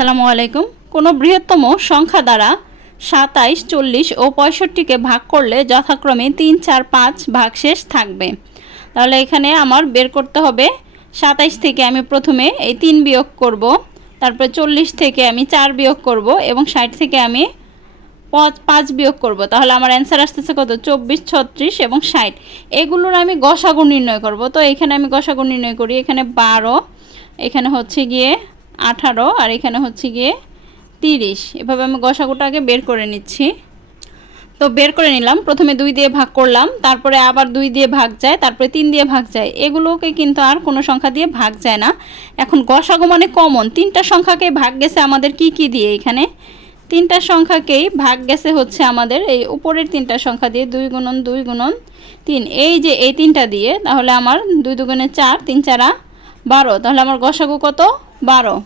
আসসালামু আলাইকুম। কোনো বৃহত্তম সংখ্যা দ্বারা সাতাইশ, চল্লিশ ও পঁয়ষট্টিকে ভাগ করলে যথাক্রমে তিন, চার, পাঁচ ভাগশেষ থাকবে। তাহলে এখানে আমার বের করতে হবে সাতাইশ থেকে আমি প্রথমে এই তিন বিয়োগ করব, তারপরে চল্লিশ থেকে আমি চার বিয়োগ করব এবং ষাট থেকে আমি পাঁচ বিয়োগ করব। তাহলে আমার অ্যান্সার আসতেছে কত? চব্বিশ, ছত্রিশ এবং ষাট। এগুলোর আমি গসাগু নির্ণয় করব। তো এখানে আমি গসাগু নির্ণয় করি। এখানে বারো, এখানে হচ্ছে গিয়ে আঠারো আর এখানে হচ্ছে গিয়ে তিরিশ। এভাবে আমি গসাগুটাকে বের করে নিচ্ছি। তো বের করে নিলাম। প্রথমে দুই দিয়ে ভাগ করলাম। তারপরে আবার দুই দিয়ে ভাগ যায়, তারপরে তিন দিয়ে ভাগ যায়। এগুলোকে কিন্তু আর কোনো সংখ্যা দিয়ে ভাগ যায় না। এখন গসাগু মানে কমন। তিনটা সংখ্যাকে ভাগ গেছে আমাদের কি কি দিয়ে এখানে? তিনটা সংখ্যাকেই ভাগ গেছে হচ্ছে আমাদের এই উপরের তিনটা সংখ্যা দিয়ে দুই গুণন দুই গুণন তিন। এই যে এই তিনটা দিয়ে, তাহলে আমার দুই দুগুণে চার, তিন চারা বারো। তাহলে আমার গসাগু কত? বারো।